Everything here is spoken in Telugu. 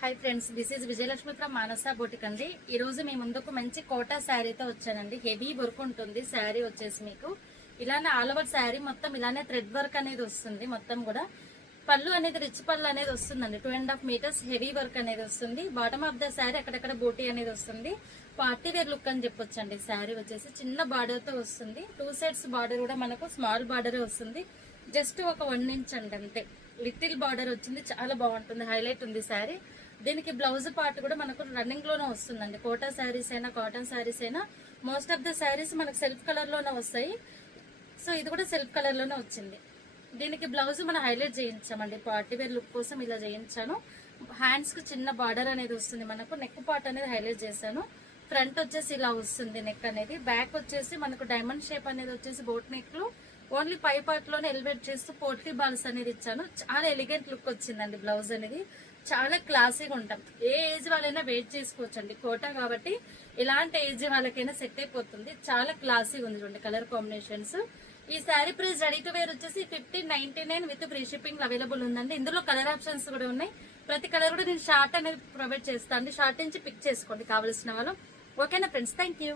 Hi friends, this is Vijayalakshmi from Manasa boutique అండి. ఈ రోజు మీ ముందుకు మంచి కోటా శారీతో వచ్చానండి. హెవీ వర్క్ ఉంటుంది శారీ వచ్చేసి మీకు ఇలానే ఆల్ ఓవర్ శారీ మొత్తం ఇలానే థ్రెడ్ వర్క్ అనేది వస్తుంది. మొత్తం కూడా పళ్ళు అనేది రిచ్ పళ్ళు అనేది వస్తుందండి. 2.5 మీటర్స్ హెవీ వర్క్ అనేది వస్తుంది. బాటమ్ ఆఫ్ ద శారీ అక్కడక్కడ బోటీ అనేది వస్తుంది. పార్టీ వేర్ లుక్ అని చెప్పొచ్చండి. శారీ వచ్చేసి చిన్న బార్డర్ తో వస్తుంది. 2 సైడ్స్ బార్డర్ కూడా మనకు స్మాల్ బార్డర్ వస్తుంది. జస్ట్ ఒక 1 ఇంచ్ అండి అంతే. లిటిల్ బార్డర్ వచ్చింది, చాలా బాగుంటుంది, హైలైట్ ఉంది శారీ. దీనికి బ్లౌజ్ పార్ట్ కూడా మనకు రన్నింగ్ లోనే వస్తుందండి. కోటా శారీస్ అయినా కాటన్ శారీస్ అయినా మోస్ట్ ఆఫ్ ద శారీస్ మనకు సెల్ఫ్ కలర్ లోనే వస్తాయి. సో ఇది కూడా సెల్ఫ్ కలర్ లోనే వచ్చింది. దీనికి బ్లౌజ్ మనం హైలైట్ చేయించామండి. పార్టీ వేర్ లుక్ కోసం ఇలా చేయించాను. హ్యాండ్స్ కి చిన్న బార్డర్ అనేది వస్తుంది. మనకు నెక్ పార్ట్ అనేది హైలైట్ చేశాను. ఫ్రంట్ వచ్చేసి ఇలా వస్తుంది నెక్ అనేది. బ్యాక్ వచ్చేసి మనకు డైమండ్ షేప్ అనేది వచ్చేసి బోట్ నెక్ లో ఓన్లీ పై పార్ట్ లోనే ఎలివేట్ చేస్తూ పోట్లీ బాల్స్ అనేది ఇచ్చాను. చాలా ఎలిగెంట్ లుక్ వచ్చిందండి. బ్లౌజ్ అనేది చాలా క్లాసీగా ఉంటాం. ఏ ఏజ్ వాళ్ళైనా వెయిట్ చేసుకోవచ్చు అండి. కోటా కాబట్టి ఇలాంటి ఏజ్ వాళ్ళకైనా సెట్ అయిపోతుంది. చాలా క్లాసీగా ఉంది. చూడండి కలర్ కాంబినేషన్స్. ఈ sari price ready to wear వచ్చేసి 1599 విత్ ఫ్రీ షిప్పింగ్ అవైలబుల్ ఉందండి. ఇందులో కలర్ ఆప్షన్స్ కూడా ఉన్నాయి. ప్రతి కలర్ కూడా నేను షార్ట్ అనేది ప్రొవైడ్ చేస్తాను. షార్ట్ నుంచి పిక్ చేసుకోండి కావాల్సిన వాళ్ళు. ఓకేనా ఫ్రెండ్స్, థ్యాంక్ యూ.